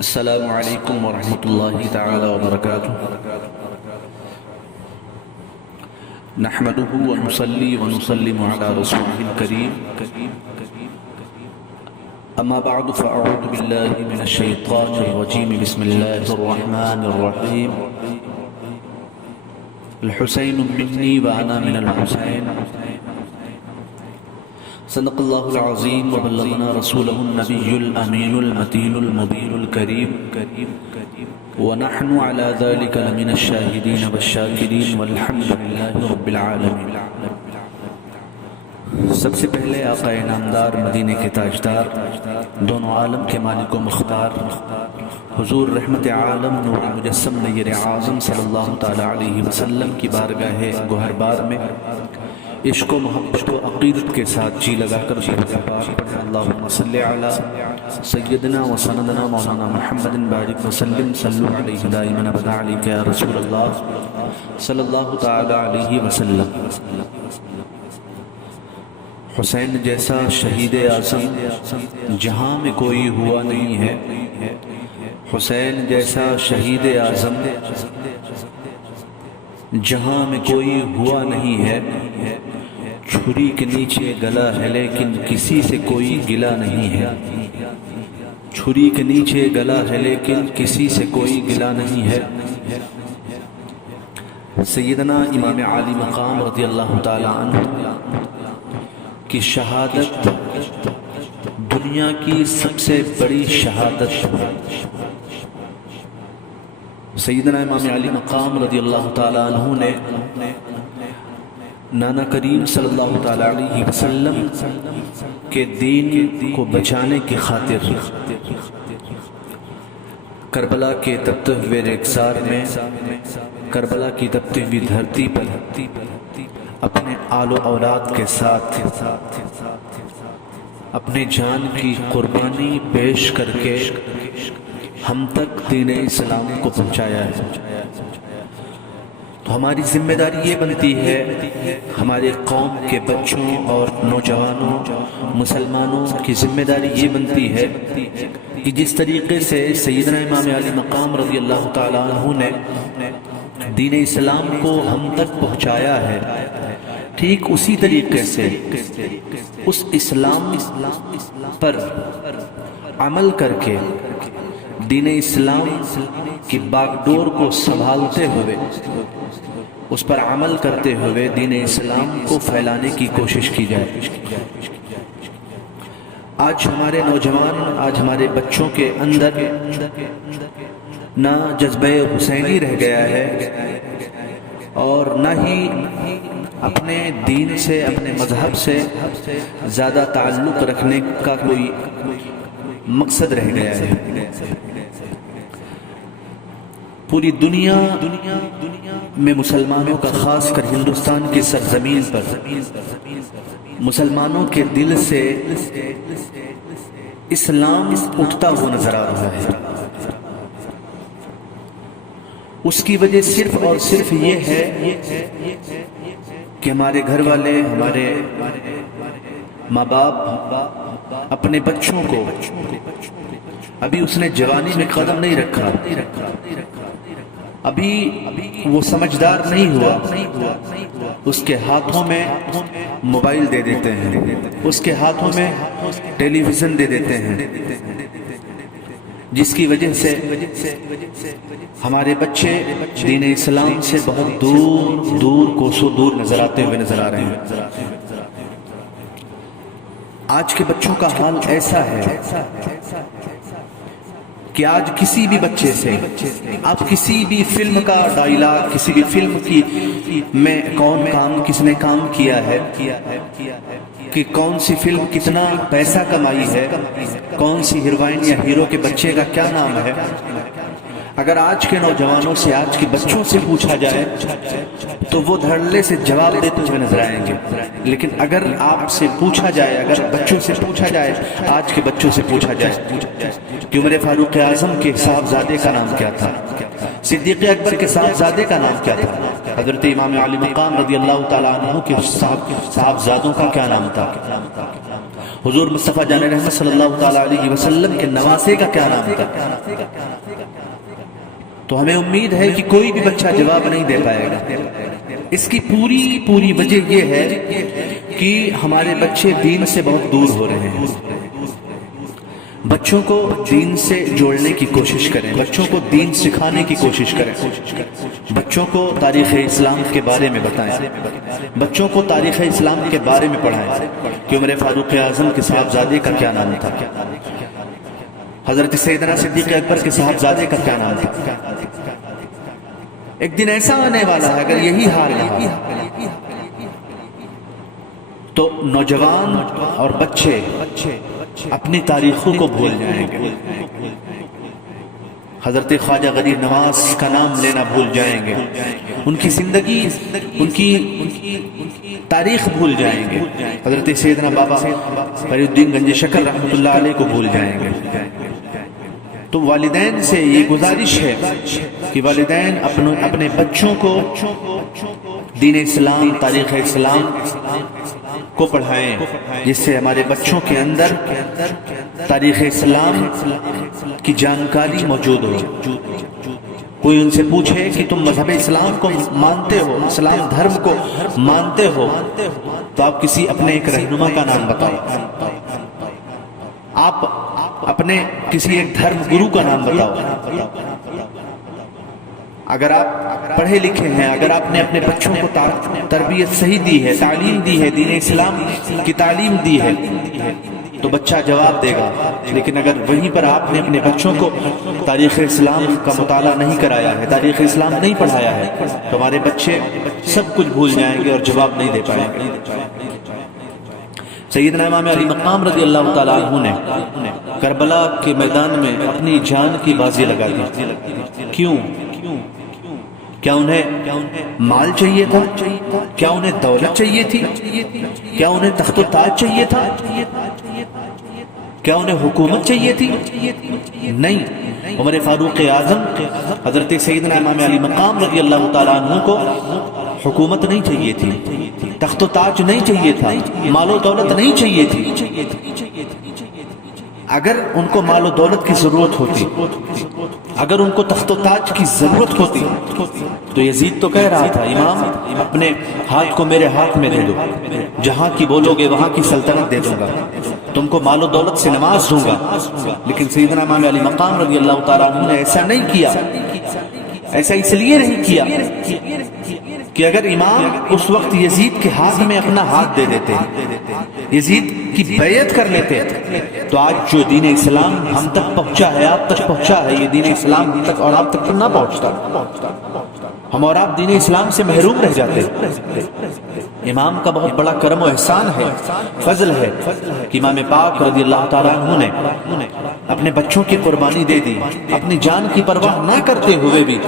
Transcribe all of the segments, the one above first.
السلام علیکم ورحمۃ اللہ تعالی وبرکاتہ نحمده ونصلي ونسلم على رسوله الكريم اما بعد فاعوذ بالله من الشيطان الرجيم بسم الله الرحمن الرحيم الحسين مني وانا من الحسين صدق اللہ العظیم وبلغنا رسولہ النبی الامین المتین المبین الکریم ونحن على ذلك لمن الشاہدین والشاکرین والحمد للہ رب العالمین۔ سب سے پہلے آقا انعامدار مدینے کے تاجدار دونوں عالم کے مالک و مختار حضور رحمت عالم نور مجسم نیر اعظم صلی اللہ تعالی علیہ وسلم کی بارگاہ گوہر بار میں عشق و محبت و عقیدت کے ساتھ جی لگا کر اللہم صلی علی سیدنا و سندنا مولانا محمد بارک وسلم صلو علیہ دائما ابدا علیک یا رسول اللہ صلی اللہ تعالی علیہ وسلم۔ حسین جیسا شہید اعظم جہاں میں کوئی ہوا نہیں ہے، حسین جیسا شہید اعظم جہاں میں کوئی ہوا نہیں ہے، چھری کے نیچے گلا ہے لیکن کسی سے کوئی گلا نہیں ہے، چھری کے نیچے گلا ہے لیکن کسی سے کوئی گلا نہیں ہے۔ سیدنا امام عالی مقام رضی اللہ تعالی عنہ کی شہادت دنیا کی سب سے بڑی شہادت۔ سیدنا امام علی مقام رضی اللہ تعالیٰ عنہ نے نانا کریم صلی اللہ تعالیٰ علیہ وسلم کے دین کو بچانے کی خاطر کربلا کے تپتے ہوئے ریگزار میں، کربلا کی تپتی ہوئی دھرتی پر اپنے آل و اولاد کے ساتھ اپنے جان کی قربانی پیش کر کے ہم تک دین اسلام کو پہنچایا ہے۔ تو ہماری ذمہ داری یہ بنتی ہے، ہمارے قوم کے بچوں اور نوجوانوں مسلمانوں کی ذمہ داری یہ بنتی ہے کہ جس طریقے سے سیدنا امام علی مقام رضی اللہ تعالیٰ عنہ نے دین اسلام کو ہم تک پہنچایا ہے، ٹھیک اسی طریقے سے اس اسلام پر عمل کر کے دین اسلام کی باغ ڈور کو سنبھالتے ہوئے اس پر عمل کرتے ہوئے دین اسلام کو پھیلانے کی کوشش کی جائے۔ آج ہمارے نوجوان، آج ہمارے بچوں کے اندر نہ جذبہ حسینی رہ گیا ہے اور نہ ہی اپنے دین سے، اپنے مذہب سے زیادہ تعلق رکھنے کا کوئی مقصد رہ گیا ہے۔ پوری دنیا میں مسلمانوں کا، خاص کر ہندوستان کی سرزمین پر مسلمانوں کے دل سے اسلام اٹھتا ہوا نظر آ رہا ہے۔ اس کی وجہ صرف اور صرف یہ ہے کہ ہمارے گھر والے، ہمارے ماں باپ اپنے بچوں کو، ابھی اس نے جوانی میں قدم نہیں رکھا، ابھی وہ سمجھدار نہیں ہوا، اس کے ہاتھوں میں موبائل دے دیتے ہیں، اس کے ہاتھوں میں ٹیلی ویژن دے دیتے ہیں، جس کی وجہ سے ہمارے بچے دین اسلام سے بہت دور دور کوسوں دور نظر آتے ہوئے نظر آ رہے ہیں۔ آج کے بچوں کا حال ایسا ہے کہ آج کسی بھی بچے سے آپ کسی بھی فلم کا ڈائلاگ، کسی بھی فلم کی میں کون کام کس نے کام کیا ہے، کہ کون سی فلم کتنا پیسہ کمائی ہے، کون سی ہیروئن یا ہیرو کے بچے کا کیا نام ہے، اگر آج کے نوجوانوں سے، آج کے بچوں سے پوچھا جائے تو وہ دھڑلے سے جواب دیتے ہوئے نظر آئیں گے۔ لیکن اگر آپ سے پوچھا جائے، اگر بچوں سے پوچھا جائے، آج کے بچوں سے پوچھا جائے کہ عمر فاروق اعظم کے صاحبزادے کا نام کیا تھا، صدیق اکبر کے صاحبزادے کا نام کیا تھا، حضرت امام علی مقام رضی اللہ تعالیٰ عنہ کے صاحبزادوں کا کیا نام تھا، حضور مصطفیٰ جان رحمت صلی اللہ تعالیٰ علیہ وسلم کے نواسے کا کیا نام تھا؟ تو ہمیں امید ہے کہ کوئی بھی بچہ جواب نہیں دے پائے گا۔ اس کی پوری وجہ یہ ہے کہ ہمارے بچے دین سے بہت دور ہو رہے ہیں۔ بچوں کو دین سے جوڑنے کی کوشش کریں، بچوں کو دین سکھانے کی کوشش کریں، بچوں کو تاریخ اسلام کے بارے میں بتائیں، بچوں کو تاریخ اسلام کے بارے میں پڑھائیں کہ عمر فاروق اعظم کے صاحبزادے کا کیا نام تھا، حضرت سیدنا صدیق اکبر کے صاحبزادے کا کیا نام تھا۔ ایک دن ایسا آنے والا ہے اگر یہی حال رہا تو نوجوان اور بچے اپنی تاریخوں کو بھول جائیں گے، حضرت خواجہ غریب نواز کا نام لینا بھول جائیں گے، ان کی زندگی، ان کی تاریخ بھول جائیں گے، حضرت سیدنا بابا فرید الدین گنج شکر رحمۃ اللہ علیہ کو بھول جائیں گے۔ تو والدین سے یہ گزارش ہے کہ والدین اپنے بچوں کو دین اسلام، تاریخ اسلام کو پڑھائیں، جس سے ہمارے بچوں کے اندر تاریخ اسلام کی جانکاری موجود ہو۔ کوئی ان سے پوچھے کہ تم مذہب اسلام کو مانتے ہو، اسلام دھرم کو مانتے ہو، تو آپ کسی اپنے ایک رہنما کا نام بتاؤ، آپ اپنے کسی ایک دھرم گرو کا نام بتاؤ۔ اگر آپ پڑھے لکھے ہیں، اگر آپ نے اپنے بچوں کو تربیت صحیح دی ہے، تعلیم دی ہے، دین اسلام کی تعلیم دی ہے، تو بچہ جواب دے گا۔ لیکن اگر وہیں پر آپ نے اپنے بچوں کو تاریخ اسلام کا مطالعہ نہیں کرایا ہے، تاریخ اسلام نہیں پڑھایا ہے، تو ہمارے بچے سب کچھ بھول جائیں گے اور جواب نہیں دے پائیں گے۔ سیدنا امام علی مقام رضی اللہ تعالیٰ عنہ نے کربلا کے میدان میں اپنی جان کی بازی لگا دی۔ کیوں؟ کیا انہیں مال چاہیے تھا؟ کیا انہیں دولت چاہیے تھی؟ کیا انہیں تخت و تاج چاہیے تھا؟ کیا انہیں حکومت چاہیے تھی؟ نہیں، عمر فاروق اعظم حضرت سیدنا امام علی مقام رضی اللہ تعالیٰ عنہ کو حکومت نہیں چاہیے تھی، تخت و تاج نہیں چاہیے تھا، مال و دولت نہیں چاہیے تھی۔ اگر ان کو مال و دولت کی ضرورت ہوتی، اگر ان کو تخت و تاج کی ضرورت ہوتی، تو یزید تو کہہ رہا تھا امام اپنے ہاتھ کو میرے ہاتھ میں دے دو، جہاں کی بولو گے وہاں کی سلطنت دے دوں گا، تم کو مال و دولت سے نواز دوں گا۔ لیکن سیدنا امام علی مقام رضی اللہ تعالیٰ عنہ نے ایسا نہیں کیا۔ ایسا اس لیے نہیں کیا کہ اگر امام اس وقت یزید کے ہاتھ میں اپنا ہاتھ دے دیتے، یزید کی بیعت کر لیتے، تو آج جو دین اسلام ہم تک پہنچا ہے، آپ تک پہنچا ہے، یہ دین اسلام ہم تک اور آپ تک تو نہ پہنچتا، ہم اور آپ دین اسلام سے محروم رہ جاتے۔ امام کا بہت بڑا کرم و احسان ہے، فضل ہے کہ امام پاک رضی اللہ تعالیٰ عنہ نے اپنے بچوں کی قربانی دے دی، اپنی جان کی پرواہ نہ کرتے ہوئے بھی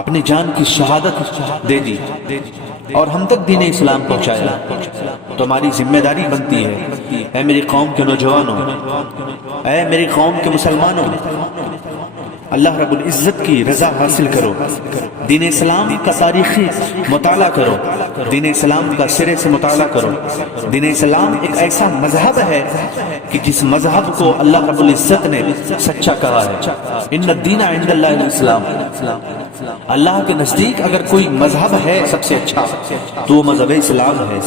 اپنی جان کی شہادت دے دی اور ہم تک دین اسلام پہنچایا۔ تو ہماری ذمہ داری بنتی ہے، اے میری قوم کے نوجوانوں، اے میری قوم کے مسلمانوں، اللہ رب العزت کی رضا حاصل کرو، دین اسلام کا تاریخی مطالعہ کرو، دین اسلام کا سرے سے مطالعہ کرو۔ دین اسلام ایک ایسا مذہب ہے کہ جس مذہب کو اللہ رب العزت نے سچا کہا ہے، ان الدین عند اللہ الاسلام، اللہ کے نزدیک اگر کوئی مذہب ہے سب سے اچھا تو وہ مذہب اسلام ہے،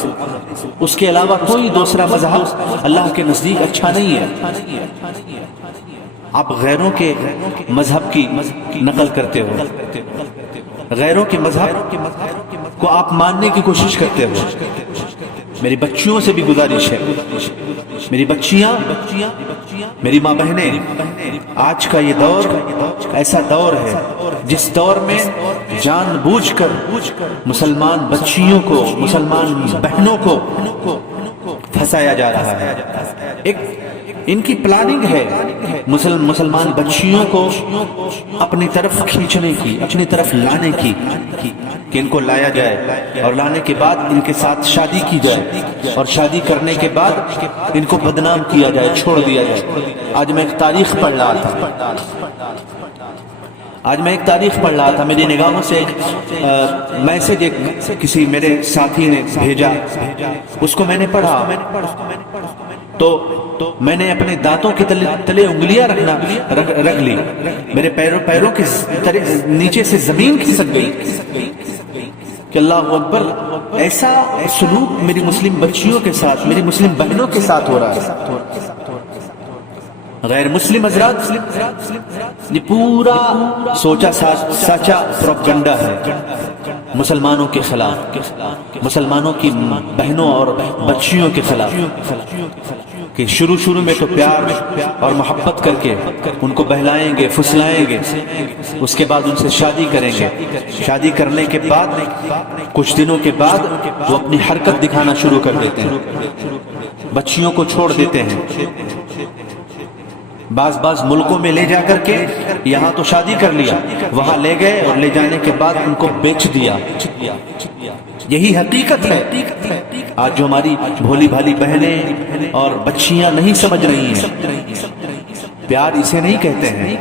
اس کے علاوہ کوئی دوسرا مذہب اللہ کے نزدیک اچھا نہیں ہے۔ آپ غیروں کے مذہب کی نقل کرتے ہو، غیروں کے مذہب کو آپ ماننے کی کوشش کرتے ہو۔ میری بچیوں سے بھی گزارش ہے، میری بچیاں، میری ماں بہنیں، آج کا یہ دور ایسا دور ہے جس دور میں جان بوجھ کر مسلمان بچیوں کو، مسلمان بہنوں کو پھنسایا جا رہا ہے۔ ایک ان کی پلاننگ ہے مسلمان بچیوں کو اپنی طرف کھینچنے کی، اپنی طرف لانے کی، کہ ان کو لایا جائے اور لانے کے بعد ان کے ساتھ شادی کی جائے اور شادی کرنے کے بعد ان کو بدنام کیا جائے، چھوڑ دیا جائے۔ آج میں ایک تاریخ پڑھ رہا تھا، آج میں ایک تاریخ پڑھ رہا تھا، میری نگاہوں سے میسج ایک کسی میرے ساتھی نے بھیجا، اس کو میں نے پڑھا تو میں نے اپنے دانتوں کے تلے انگلیاں رکھ لی، میرے پیروں کے نیچے سے زمین کھسک گئی کہ اللہ اکبر، ایسا سلوک میری مسلم بچیوں کے ساتھ، میری مسلم بہنوں کے ساتھ ہو رہا ہے۔ غیر مسلم حضرات، یہ پورا سوچا ساچا پروپیگنڈا ہے مسلمانوں کے خلاف، مسلمانوں کی بہنوں اور بچیوں کے خلاف، کہ شروع میں تو پیار اور محبت کر کے ان کو بہلائیں گے، پھسلائیں گے، اس کے بعد ان سے شادی کریں گے، شادی کرنے کے بعد کچھ دنوں کے بعد وہ اپنی حرکت دکھانا شروع کر دیتے ہیں، بچیوں کو چھوڑ دیتے ہیں، بعض ملکوں میں لے جا کر کے یہاں تو شادی کر لیا، وہاں لے گئے اور لے جانے کے بعد ان کو بیچ دیا۔ یہی حقیقت ہے۔ آج جو ہماری بھولی بھالی بہنیں اور بچیاں نہیں سمجھ رہی ہیں، پیار اسے نہیں کہتے ہیں۔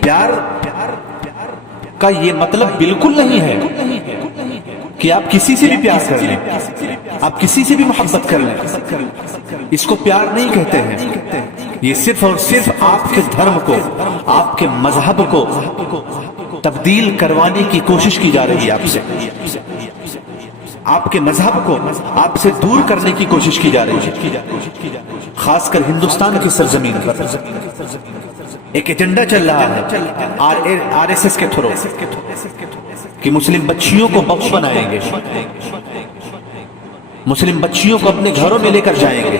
پیار کا یہ مطلب بالکل نہیں ہے کہ آپ کسی سے بھی پیار کر لیں، آپ کسی سے بھی محبت کر لیں، اس کو پیار نہیں کہتے ہیں۔ یہ صرف اور صرف آپ کے دھرم کو، آپ کے مذہب کو تبدیل کروانے کی کوشش کی جا رہی ہے، آپ سے آپ کے مذہب کو آپ سے دور کرنے کی کوشش کی جا رہی ہے۔ خاص کر ہندوستان کی سرزمین پر ایک ایجنڈا چل رہا ہے آر ایس ایس کے تھرو، کہ مسلم بچیوں کو بہو بنائیں گے، مسلم بچیوں کو اپنے گھروں میں لے کر جائیں گے،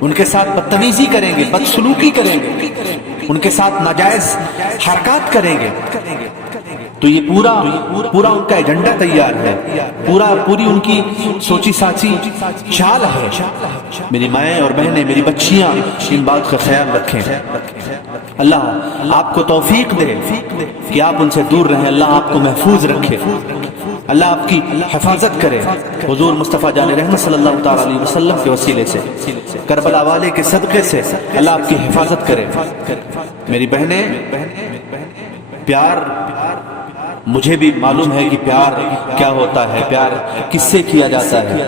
ان کے ساتھ بدتمیزی کریں گے، بدسلوکی کریں گے، ان کے ساتھ ناجائز حرکات کریں گے۔ تو یہ پورا ان کا ایجنڈا تیار ہے، پوری ان کی سوچی ساچی چال ہے۔ میری مائیں اور بہنیں، میری بچیاں ان بات کا خیال رکھیں۔ اللہ آپ کو توفیق دے کہ آپ ان سے دور رہیں، اللہ آپ کو محفوظ رکھے، اللہ آپ کی حفاظت کرے۔ حضور مصطفیٰ جان رحمت صلی اللہ تعالی علیہ وسلم کے وسیلے سے، کربلا والے کے صدقے سے اللہ آپ کی حفاظت کرے۔ میری بہنیں، پیار مجھے بھی معلوم ہے کہ پیار کیا ہوتا ہے، پیار کس سے کیا جاتا ہے۔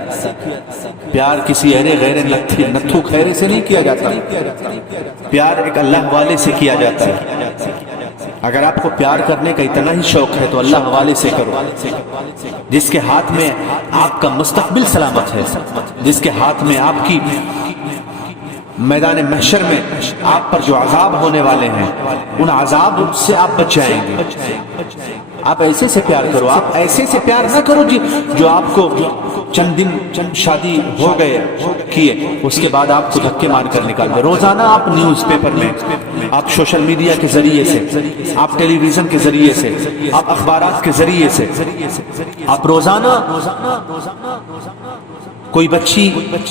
پیار کسی غیر نتھو خیرے سے نہیں کیا جاتا، پیار ایک اللہ والے سے کیا جاتا ہے۔ اگر آپ کو پیار کرنے کا اتنا ہی شوق ہے تو اللہ والے سے کرو، جس کے ہاتھ میں آپ کا مستقبل سلامت ہے، جس کے ہاتھ میں آپ کی میدان محشر میں آپ پر جو عذاب ہونے والے ہیں، ان عذاب سے آپ بچ جائیں گے۔ آپ ایسے سے پیار کرو، آپ ایسے سے پیار نہ کرو جو آپ کو چند دن شادی ہو گئے کیے، اس کے بعد آپ کو دھکے مار کر نکال دے۔ روزانہ آپ نیوز پیپر میں، آپ سوشل میڈیا کے ذریعے سے، آپ ٹیلی ویژن کے ذریعے سے، آپ اخبارات کے ذریعے سے، آپ روزانہ کوئی بچی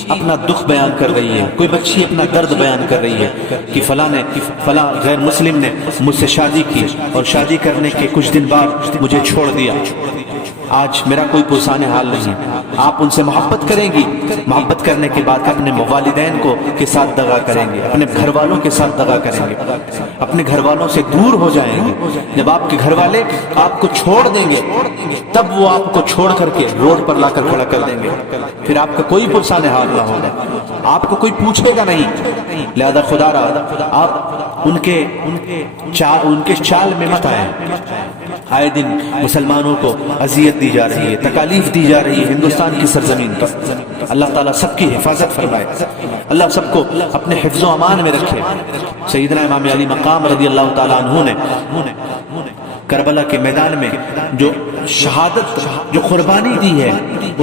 اپنا دکھ بیان کر رہی ہے، کوئی بچی اپنا درد بیان کر رہی ہے کہ فلاں غیر مسلم نے مجھ سے شادی کی اور شادی کرنے کے کچھ دن بعد مجھے چھوڑ دیا، آج میرا کوئی پرسان حال نہیں۔ آپ ان سے محبت کریں گی، محبت کرنے کے بعد اپنے والدین کے ساتھ دغا کریں گے، اپنے گھر والوں کے ساتھ دغا کریں گے، اپنے گھر والوں سے دور ہو جائیں گے۔ جب آپ کے گھر والے آپ کو چھوڑ دیں گے، تب وہ آپ کو چھوڑ کر کے روڈ پر لا کر کھڑا کر دیں گے، پھر آپ کا کوئی پرسان حال نہ ہوگا، آپ کو کوئی پوچھے گا نہیں۔ لہذا خدا را آپ ان کے چال میں مت آئیں۔ آئے دن مسلمانوں کو اذیت دی جا رہی ہے، تکالیف دی جا رہی ہے ہندوستان کی سرزمین پر۔ اللہ تعالیٰ سب کی حفاظت فرمائے، اللہ سب کو اپنے حفظ و امان میں رکھے۔ سیدنا امام علی مقام رضی اللہ تعالیٰ عنہ نے کربلا کے میدان میں جو شہادت، جو قربانی دی ہے،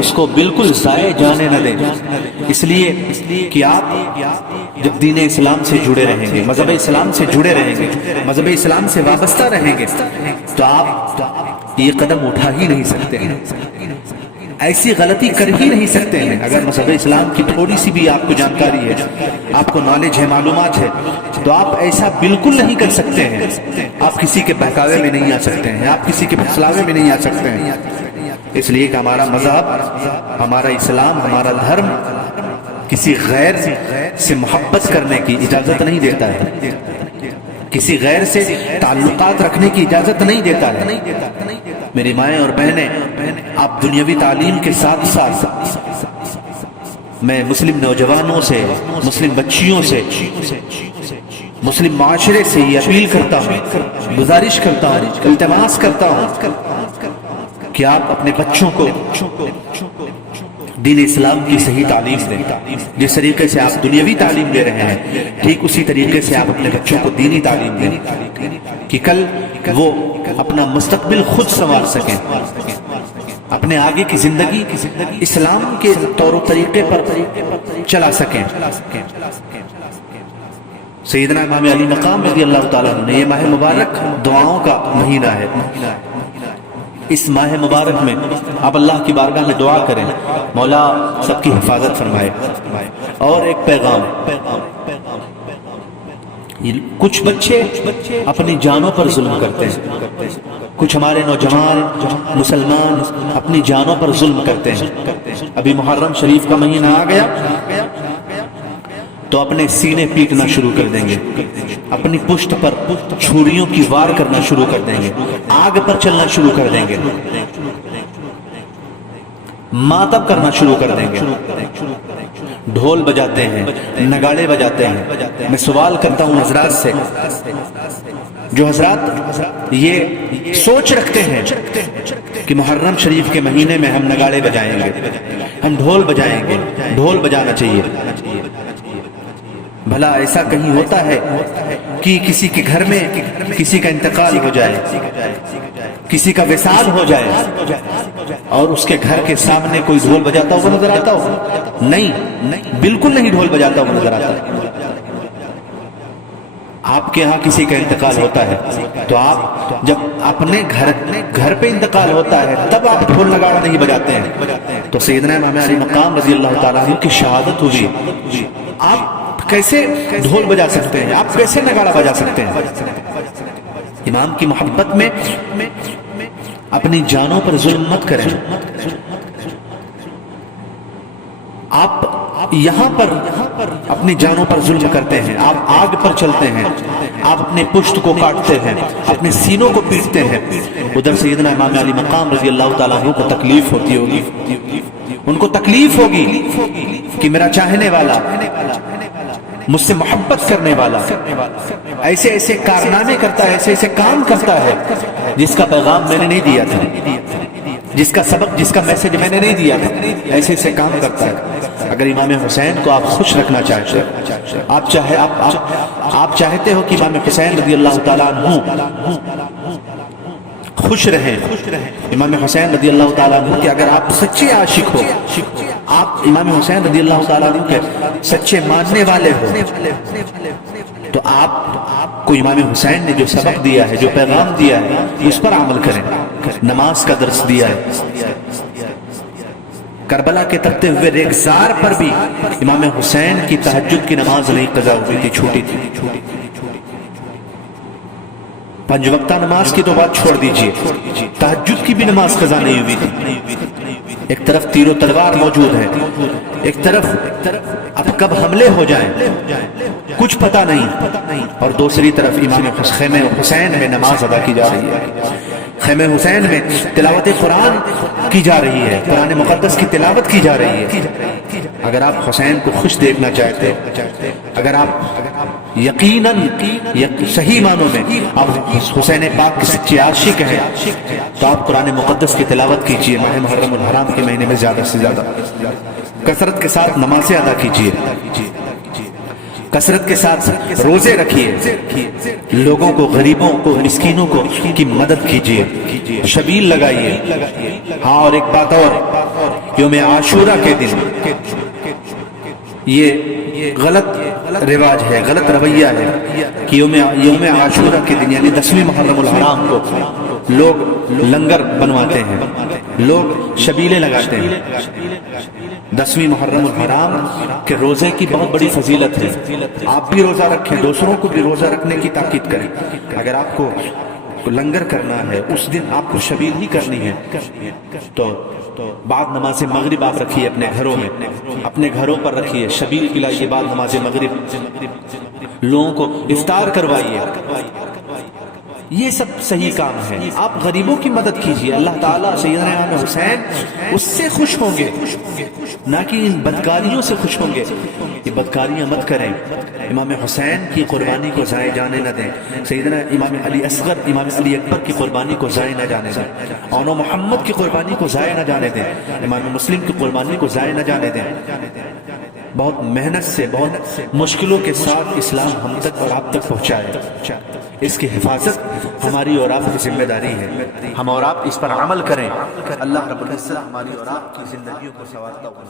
اس کو بالکل ضائع جانے نہ دیں، اس لیے کہ آپ جب دین اسلام سے جڑے رہیں گے، مذہب اسلام سے جڑے رہیں گے، مذہب اسلام سے وابستہ رہیں گے، تو آپ یہ قدم اٹھا ہی نہیں سکتے ہیں، ایسی غلطی کر ہی نہیں سکتے ہیں۔ اگر مذہب اسلام کی تھوڑی سی بھی آپ کو جانکاری ہے، آپ کو نالج ہے، معلومات ہے، تو آپ ایسا بالکل نہیں کر سکتے ہیں۔ آپ کسی کے بہکاوے میں نہیں آ سکتے ہیں، آپ کسی کے پھسلاوے میں نہیں آ سکتے ہیں، اس لیے کہ ہمارا مذہب، ہمارا اسلام، ہمارا دھرم کسی غیر سے محبت کرنے کی اجازت نہیں دیتا ہے۔ کسی غیر سے تعلقات رکھنے کی اجازت نہیں دیتا ہے۔ میری مائیں اور بہنیں، آپ دنیاوی تعلیم کے ساتھ ساتھ میں مسلم نوجوانوں سے، مسلم بچیوں سے، مسلم معاشرے سے یہ اپیل کرتا ہوں، گزارش کرتا ہوں، التماس کرتا ہوں کہ آپ اپنے بچوں کو دین اسلام کی صحیح تعلیم دیں۔ جس طریقے سے آپ دنیاوی تعلیم دے رہے ہیں، ٹھیک اسی طریقے سے آپ اپنے بچوں کو دینی تعلیم دیں کہ کل وہ اپنا مستقبل خود سنوار سکیں، اپنے آگے کی زندگی اسلام کے طور و طریقے پر چلا سکیں۔ سیدنا امام علی مقام رضی اللہ تعالیٰ عنہ نے، یہ ماہ مبارک دعاؤں کا مہینہ ہے، اس ماہ مبارک میں آپ اللہ کی بارگاہ میں دعا کریں، مولا سب کی حفاظت فرمائے۔ اور ایک پیغام، کچھ بچے اپنی جانوں پر ظلم کرتے ہیں، کچھ ہمارے نوجوان مسلمان اپنی جانوں پر ظلم کرتے ہیں۔ ابھی محرم شریف کا مہینہ آ گیا تو اپنے سینے پیٹنا شروع کر دیں گے، اپنی پشت پر چھریوں کی وار کرنا شروع کر دیں گے، آگ پر چلنا شروع کر دیں گے، ماتم کرنا شروع کر دیں گے، ڈھول بجاتے ہیں، نگاڑے بجاتے ہیں۔ میں سوال کرتا ہوں حضرات سے، جو حضرات یہ سوچ رکھتے ہیں کہ محرم شریف کے مہینے میں ہم نگاڑے بجائیں گے، ہم ڈھول بجائیں گے، ڈھول بجانا چاہیے، بھلا ایسا کہیں ہوتا ہے کہ کسی کے گھر میں کسی کا انتقال ہو جائے، کسی کا وصال ہو جائے اور اس کے گھر کے سامنے کوئی ڈھول بجاتا ہوا نظر آتا ہو؟ نہیں، بالکل نہیں ڈھول بجاتا ہوا نظر آتا۔ آپ کے ہاں کسی کا انتقال ہوتا ہے تو آپ جب اپنے گھر پہ انتقال ہوتا ہے تب آپ ڈھول نگاڑا نہیں بجاتے ہیں۔ تو سیدنا امام علی مقام رضی اللہ تعالیٰ عنہ کی شہادت ہوئی، آپ کیسے ڈھول بجا سکتے ہیں؟ آپ کیسے نگاڑا بجا سکتے ہیں؟ امام کی محبت میں اپنی جانوں پر ظلم مت کریں۔ آپ یہاں پر اپنی جانوں پر ظلم کرتے ہیں، آپ آگ پر چلتے ہیں، آپ اپنے پشت کو کاٹتے ہیں، اپنے سینوں کو پیٹتے ہیں۔ ادھر سیدنا امام علی مقام رضی اللہ تعالیٰ عنہ کو تکلیف ہوتی ہوگی، ان کو تکلیف ہوگی کہ میرا چاہنے والا، مجھ سے محبت کرنے والا ایسے ایسے کارنامے کرتا ہے، ایسے ایسے کام کرتا ہے جس کا پیغام میں نے نہیں دیا تھا، جس کا سبق، جس کا میسج میں نے نہیں دیا تھا، ایسے ایسے کام کرتا ہے۔ اگر امام حسین کو آپ خوش رکھنا چاہتے ہیں، آپ چاہتے ہو کہ امام حسین رضی اللہ تعالیٰ عنہ خوش رہیں، امام حسین رضی اللہ تعالیٰ عنہ کہ اگر آپ سچے عاشق ہو، آپ امام حسین رضی اللہ تعالیٰ عنہ کے سچے ماننے والے ہو، تو آپ کو امام حسین نے جو سبق دیا ہے، جو پیغام دیا ہے، اس پر عمل کریں۔ نماز کا درس دیا ہے، کربلا کے تپتے ہوئے ریگزار پر بھی امام حسین کی تہجد کی نماز نہیں قضا ہوئی تھی، چھوٹی تھی۔ 5 وقتہ نماز کی تو بات چھوڑ دیجئے، تہجد کی بھی نماز قضا نہیں ہوئی تھی۔ ایک طرف تیر و تلوار موجود ہے، ایک طرف اب کب حملے ہو جائیں کچھ پتہ نہیں، اور دوسری طرف امام خیمہ حسین میں نماز ادا کی جا رہی ہے، خیمہ حسین میں تلاوت قرآن کی جا رہی ہے، قرآن مقدس کی تلاوت کی جا رہی ہے۔ اگر آپ حسین کو خوش دیکھنا چاہتے ہو، اگر آپ یقیناً صحیح معنوں میں آپ حسین پاک کے سچے عاشق ہیں، تو آپ قرآن مقدس کی تلاوت کیجئے، ماہ محرم الحرام کے مہینے میں زیادہ سے زیادہ کثرت کے ساتھ نمازیں ادا کیجئے، کثرت کے ساتھ روزے رکھیے، لوگوں کو، غریبوں کو، مسکینوں کو کی مدد کیجئے، شبیل لگائیے۔ ہاں، اور ایک بات اور، یوم عاشورہ کے دن یہ غلط رواج ہے، غلط رویہ ہے کہ یوم عاشورہ کے دن یعنی 10ویں محرم الحرام کو لوگ لنگر بنواتے ہیں، لوگ شبیلیں لگاتے ہیں۔ 10ویں محرم الحرام کے روزے کی بہت بڑی فضیلت ہے، آپ بھی روزہ رکھیں، دوسروں کو بھی روزہ رکھنے کی تاکید کریں۔ اگر آپ کو لنگر کرنا ہے، اس دن آپ کو شبیل ہی کرنی ہے، تو بعد نماز مغرب آپ رکھیے اپنے گھروں میں، اپنے گھروں پر رکھیے، شبیل پلائیے بعد نماز مغرب، لوگوں کو افطار کروائیے، یہ سب صحیح کام ہے۔ آپ غریبوں کی مدد کیجیے، اللہ تعالیٰ سیدنا امام حسین اس سے خوش ہوں گے، نہ کہ ان بدکاریوں سے خوش ہوں گے۔ یہ بدکاریاں مت کریں، امام حسین کی قربانی کو ضائع جانے نہ دیں، سیدنا امام علی اصغر، امام علی اکبر کی قربانی کو ضائع نہ جانے دیں، اونو محمد کی قربانی کو ضائع نہ جانے دیں، امام مسلم کی قربانی کو ضائع نہ جانے دیں۔ بہت محنت سے، بہت مشکلوں کے ساتھ اسلام ہم تک اور آپ تک پہنچائے، اس کی حفاظت ہماری اور آپ کی ذمہ داری ہے، ہم اور آپ اس پر عمل کریں۔ اللہ رب العزت ہماری اور آپ کی زندگیوں کو سنوارتا ہوا